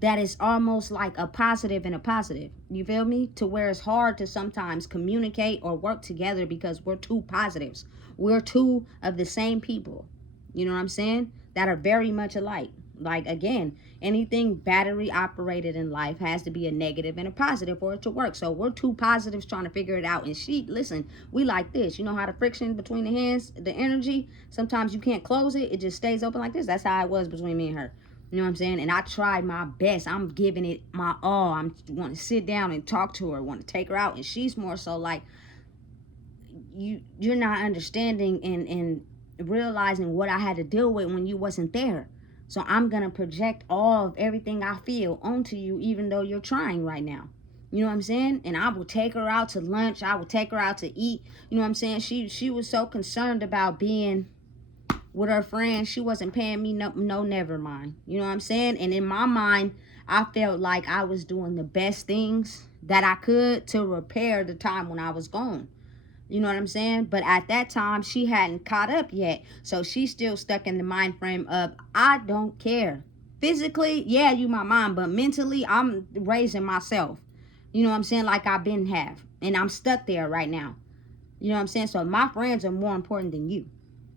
that it's almost like a positive and a positive. You feel me? To where it's hard to sometimes communicate or work together because we're two positives. We're two of the same people. You know what I'm saying? That are very much alike. Like, again, anything battery operated in life has to be a negative and a positive for it to work. So we're two positives trying to figure it out. And she, listen, we like this. You know how the friction between the hands, the energy, sometimes you can't close it. It just stays open like this. That's how it was between me and her. You know what I'm saying? And I tried my best. I'm giving it my all. I'm want to sit down and talk to her, want to take her out. And she's more so like, you're not understanding and realizing what I had to deal with when you wasn't there. So I'm gonna project all of everything I feel onto you, even though you're trying right now. You know what I'm saying? And I will take her out to lunch. I will take her out to eat. You know what I'm saying? She was so concerned about being with her friends. She wasn't paying me no never mind. You know what I'm saying? And in my mind, I felt like I was doing the best things that I could to repair the time when I was gone. You know what I'm saying? But at that time, she hadn't caught up yet. So she's still stuck in the mind frame of, I don't care. Physically, yeah, you my mom, but mentally, I'm raising myself. You know what I'm saying? Like I've been have. And I'm stuck there right now. You know what I'm saying? So my friends are more important than you.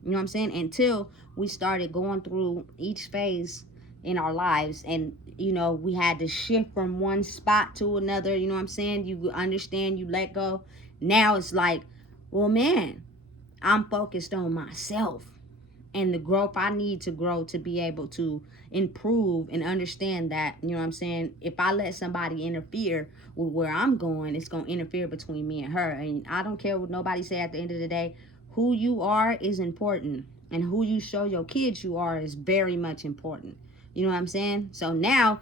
You know what I'm saying? Until we started going through each phase in our lives, and you know, we had to shift from one spot to another. You know what I'm saying? You understand, you let go. Now it's like, well, man, I'm focused on myself and the growth I need to grow to be able to improve and understand that, you know what I'm saying, if I let somebody interfere with where I'm going, it's going to interfere between me and her. And I don't care what nobody say. At the end of the day, who you are is important, and who you show your kids you are is very much important. You know what I'm saying? So now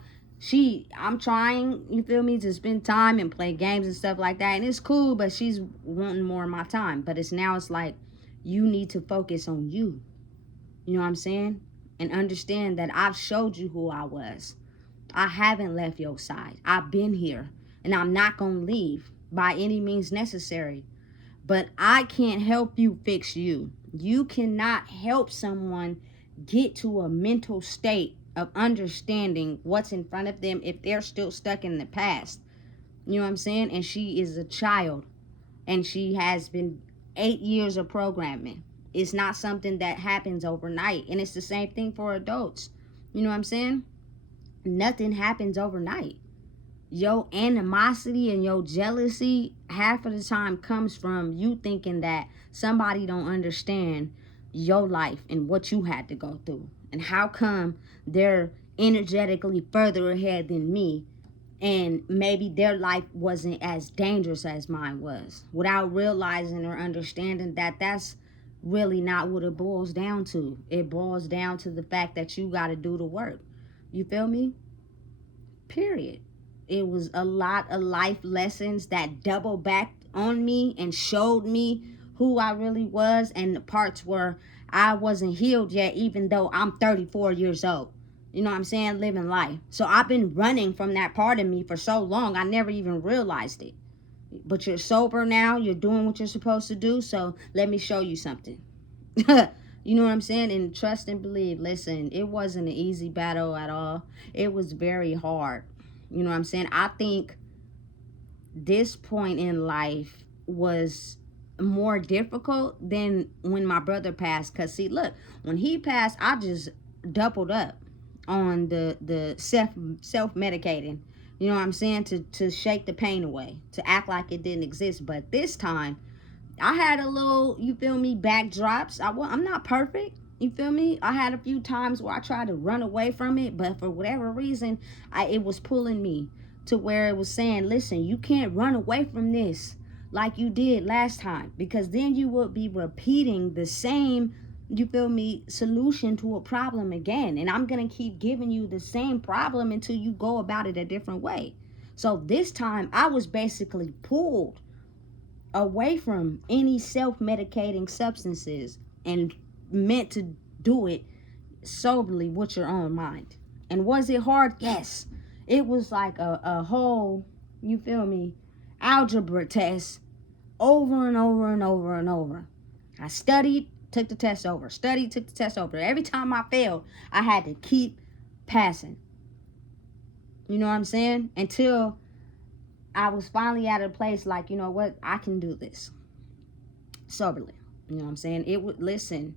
I'm trying, you feel me, to spend time and play games and stuff like that, and it's cool, but she's wanting more of my time. But it's like, you need to focus on you. You know what I'm saying? And understand that I've showed you who I was. I haven't left your side. I've been here. And I'm not going to leave by any means necessary. But I can't help you fix you. You cannot help someone get to a mental state of understanding what's in front of them if they're still stuck in the past. You know what I'm saying? And she is a child. And she has been 8 years of programming. It's not something that happens overnight. And it's the same thing for adults. You know what I'm saying? Nothing happens overnight. Your animosity and your jealousy half of the time comes from you thinking that somebody don't understand your life and what you had to go through. And how come they're energetically further ahead than me, and maybe their life wasn't as dangerous as mine was, without realizing or understanding that that's really not what it boils down to. It boils down to the fact that you got to do the work. You feel me? Period. It was a lot of life lessons that double backed on me and showed me who I really was, and the parts where I wasn't healed yet, even though I'm 34 years old. You know what I'm saying? Living life. So I've been running from that part of me for so long, I never even realized it. But you're sober now, you're doing what you're supposed to do, so let me show you something. You know what I'm saying? And trust and believe. Listen, it wasn't an easy battle at all. It was very hard. You know what I'm saying? I think this point in life was more difficult than when my brother passed. Cause see, look, when he passed, I just doubled up on the self medicating. You know what I'm saying? To shake the pain away, to act like it didn't exist. But this time, I had a little, you feel me, backdrops. I'm not perfect. You feel me? I had a few times where I tried to run away from it, but for whatever reason, it was pulling me to where it was saying, listen, you can't run away from this like you did last time, because then you would be repeating the same, you feel me, solution to a problem again. And I'm going to keep giving you the same problem until you go about it a different way. So this time I was basically pulled away from any self-medicating substances and meant to do it soberly with your own mind. And was it hard? Yes. It was like a whole, you feel me, algebra test over and over and over and over. I studied, took the test over, studied, took the test over. Every time I failed, I had to keep passing. You know what I'm saying? Until I was finally at a place like, you know what, I can do this soberly. You know what I'm saying? It would, listen,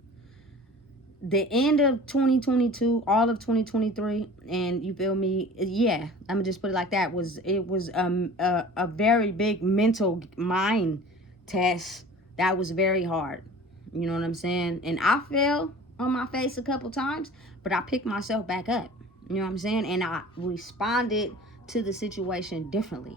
the end of 2022, all of 2023, and you feel me, yeah, I'm gonna just put it like that, was a very big mental mind test that was very hard. You know what I'm saying? And I fell on my face a couple times, but I picked myself back up. You know what I'm saying? And I responded to the situation differently,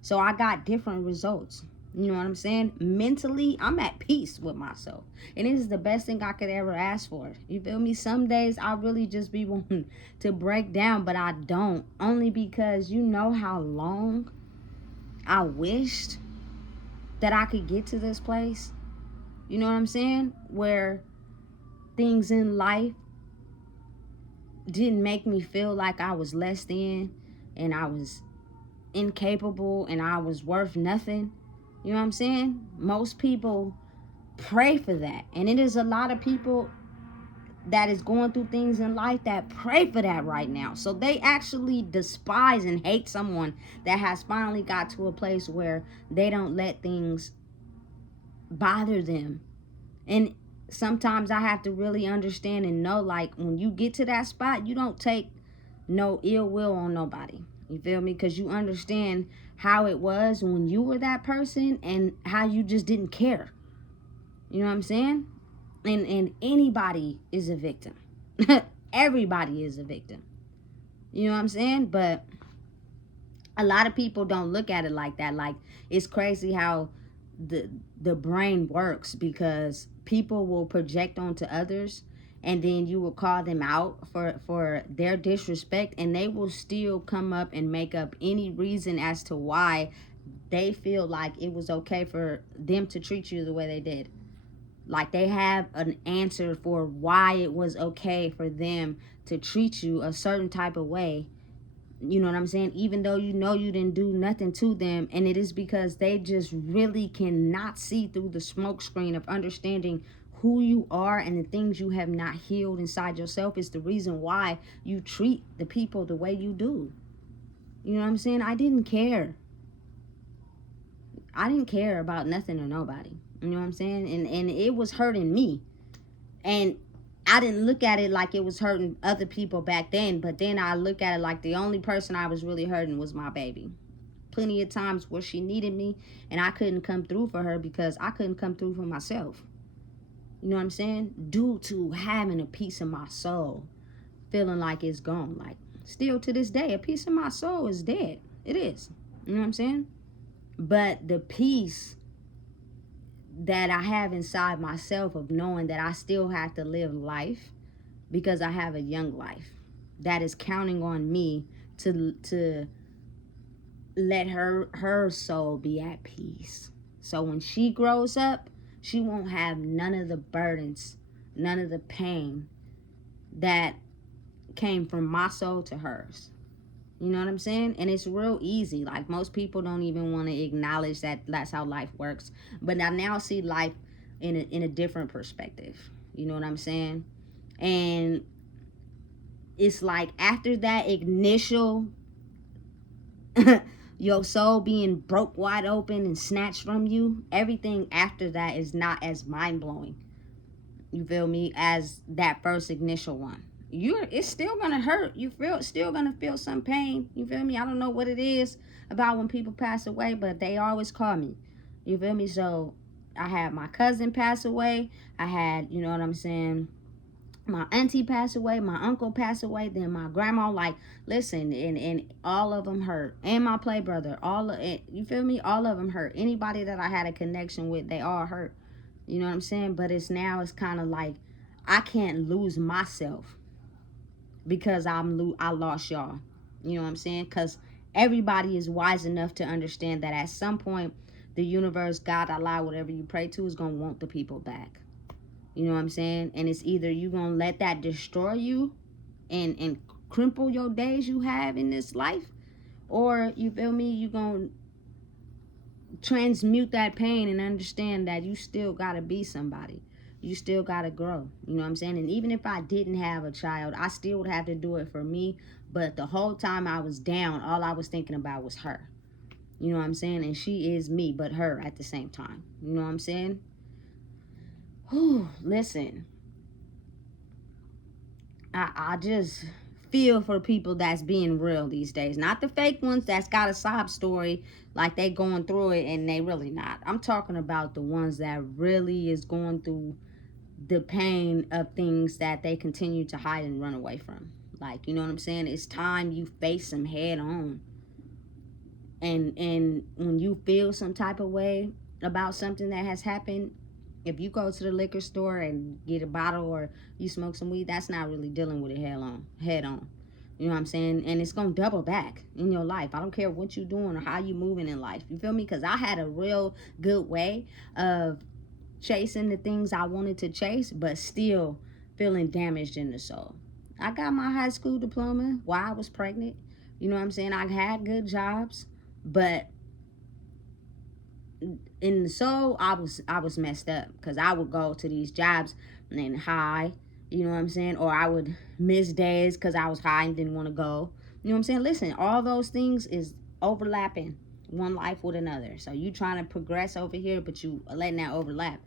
so I got different results. You know what I'm saying? Mentally, I'm at peace with myself. And it is the best thing I could ever ask for. You feel me? Some days I really just be wanting to break down, but I don't. Only because you know how long I wished that I could get to this place. You know what I'm saying? Where things in life didn't make me feel like I was less than and I was incapable and I was worth nothing. You know what I'm saying? Most people pray for that. And it is a lot of people that is going through things in life that pray for that right now. So they actually despise and hate someone that has finally got to a place where they don't let things bother them. And sometimes I have to really understand and know, like, when you get to that spot, you don't take no ill will on nobody. You feel me? Because you understand how it was when you were that person and how you just didn't care. You know what I'm saying? And anybody is a victim. Everybody is a victim. You know what I'm saying? But a lot of people don't look at it like that. Like, it's crazy how the brain works, because people will project onto others, and then you will call them out for their disrespect, and they will still come up and make up any reason as to why they feel like it was okay for them to treat you the way they did. Like, they have an answer for why it was okay for them to treat you a certain type of way. You know what I'm saying? Even though you know you didn't do nothing to them. And it is because they just really cannot see through the smoke screen of understanding who you are and the things you have not healed inside yourself is the reason why you treat the people the way you do. You know what I'm saying? I didn't care. I didn't care about nothing or nobody. You know what I'm saying? And it was hurting me. And I didn't look at it like it was hurting other people back then, but then I look at it like the only person I was really hurting was my baby. Plenty of times where she needed me and I couldn't come through for her because I couldn't come through for myself. You know what I'm saying? Due to having a piece of my soul feeling like it's gone. Like, still to this day, a piece of my soul is dead. It is. You know what I'm saying? But the peace that I have inside myself of knowing that I still have to live life because I have a young life that is counting on me to let her soul be at peace. So when she grows up, she won't have none of the burdens, none of the pain that came from my soul to hers. You know what I'm saying? And it's real easy. Like, most people don't even want to acknowledge that that's how life works. But I now see life in a different perspective. You know what I'm saying? And it's like, after that initial your soul being broke wide open and snatched from you, everything after that is not as mind-blowing, you feel me, as that first initial one. It's still gonna hurt. You feel still gonna feel some pain. You feel me? I don't know what it is about when people pass away, but they always call me. You feel me? So I had my cousin pass away. I had, you know what I'm saying, my auntie passed away, my uncle passed away, then my grandma. Like, listen, and all of them hurt, and my play brother, all of it, you feel me, all of them hurt. Anybody that I had a connection with, they all hurt. You know what I'm saying? But it's kind of like, I can't lose myself because I lost y'all. You know what I'm saying? Because everybody is wise enough to understand that at some point, the universe, God, Allah, whatever you pray to, is gonna want the people back. You know what I'm saying? And it's either you gonna let that destroy you and cripple your days you have in this life, or, you feel me, you gonna transmute that pain and understand that you still gotta be somebody. You still gotta grow. You know what I'm saying? And even if I didn't have a child, I still would have to do it for me. But the whole time I was down, all I was thinking about was her. You know what I'm saying? And she is me, but her at the same time. You know what I'm saying? Whew, listen. I just feel for people that's being real these days. Not the fake ones that's got a sob story like they going through it and they really not. I'm talking about the ones that really is going through the pain of things that they continue to hide and run away from. Like, you know what I'm saying? It's time you face them head on. And when you feel some type of way about something that has happened, if you go to the liquor store and get a bottle, or you smoke some weed, that's not really dealing with it head on. You know what I'm saying? And it's gonna double back in your life. I don't care what you're doing or how you moving in life. You feel me? Because I had a real good way of chasing the things I wanted to chase, but still feeling damaged in the soul. I got my high school diploma while I was pregnant. You know what I'm saying? I had good jobs, but in the soul, I was messed up, because I would go to these jobs and then high, you know what I'm saying, or I would miss days because I was high and didn't want to go. You know what I'm saying? Listen, all those things is overlapping one life with another. So you trying to progress over here, but you letting that overlap.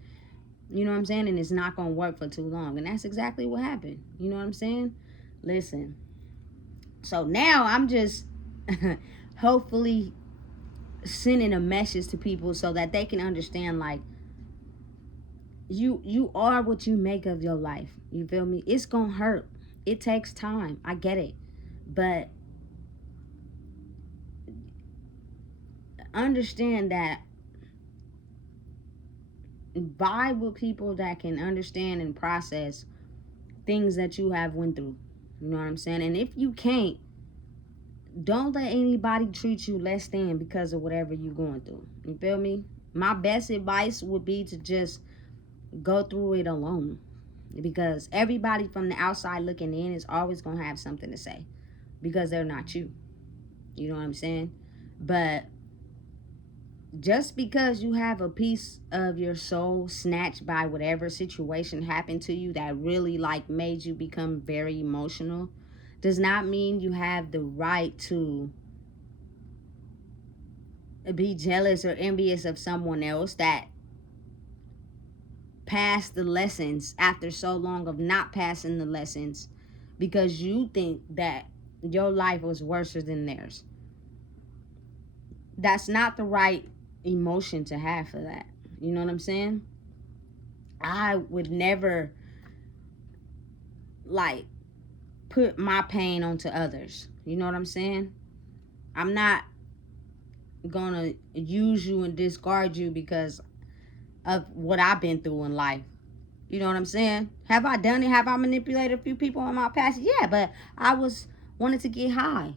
You know what I'm saying? And it's not gonna work for too long. And that's exactly what happened. You know what I'm saying? Listen. So now I'm just hopefully sending a message to people so that they can understand, like, you are what you make of your life. You feel me? It's gonna hurt. It takes time. I get it. But understand that, vibe with people that can understand and process things that you have went through. You know what I'm saying? And if you can't, don't let anybody treat you less than because of whatever you're going through. You feel me? My best advice would be to just go through it alone, because everybody from the outside looking in is always going to have something to say, because they're not you. You know what I'm saying? But just because you have a piece of your soul snatched by whatever situation happened to you that really, like, made you become very emotional, does not mean you have the right to be jealous or envious of someone else that passed the lessons after so long of not passing the lessons, because you think that your life was worse than theirs. That's not the right emotion to have for that. You know what I'm saying? I would never, like, put my pain onto others. You know what I'm saying? I'm not gonna use you and discard you because of what I've been through in life. You know what I'm saying? Have I done it? Have I manipulated a few people in my past? Yeah, but I was wanted to get high.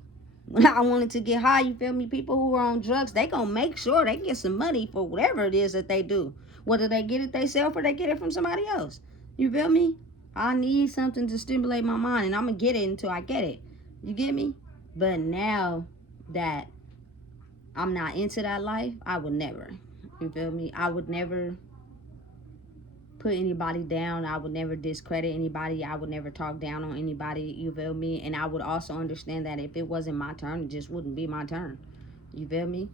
When I wanted to get high, you feel me? People who are on drugs, they gonna make sure they get some money for whatever it is that they do. Whether they get it themselves or they get it from somebody else. You feel me? I need something to stimulate my mind, and I'm gonna get it until I get it. You get me? But now that I'm not into that life, I would never. You feel me? I would never put anybody down. I would never discredit anybody. I would never talk down on anybody. You feel me? And I would also understand that if it wasn't my turn, it just wouldn't be my turn. You feel me?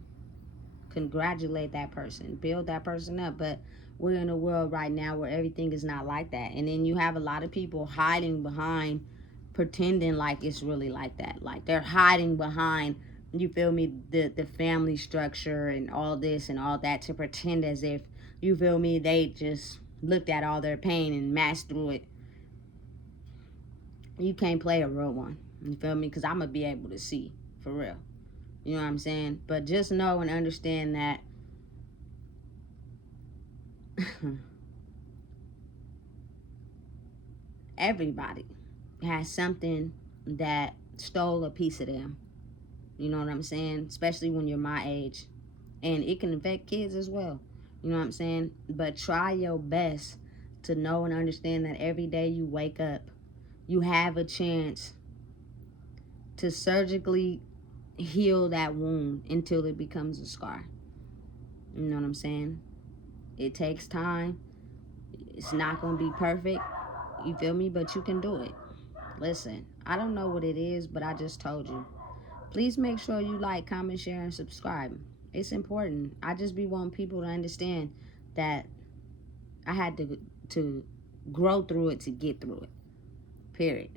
Congratulate that person, build that person up. But we're in a world right now where everything is not like that. And then you have a lot of people hiding behind, pretending like it's really like that. Like they're hiding behind, you feel me, the family structure and all this and all that to pretend as if, you feel me, they just looked at all their pain and mashed through it. You can't play a real one. You feel me? Because I'm going to be able to see for real. You know what I'm saying? But just know and understand that everybody has something that stole a piece of them. You know what I'm saying? Especially when you're my age. And it can affect kids as well. You know what I'm saying? But try your best to know and understand that every day you wake up, you have a chance to surgically heal that wound until it becomes a scar. You know what I'm saying? It takes time. It's not going to be perfect. You feel me? But you can do it. Listen, I don't know what it is, but I just told you. Please make sure you like, comment, share, and subscribe. It's important. I just be wanting people to understand that I had to grow through it to get through it. Period.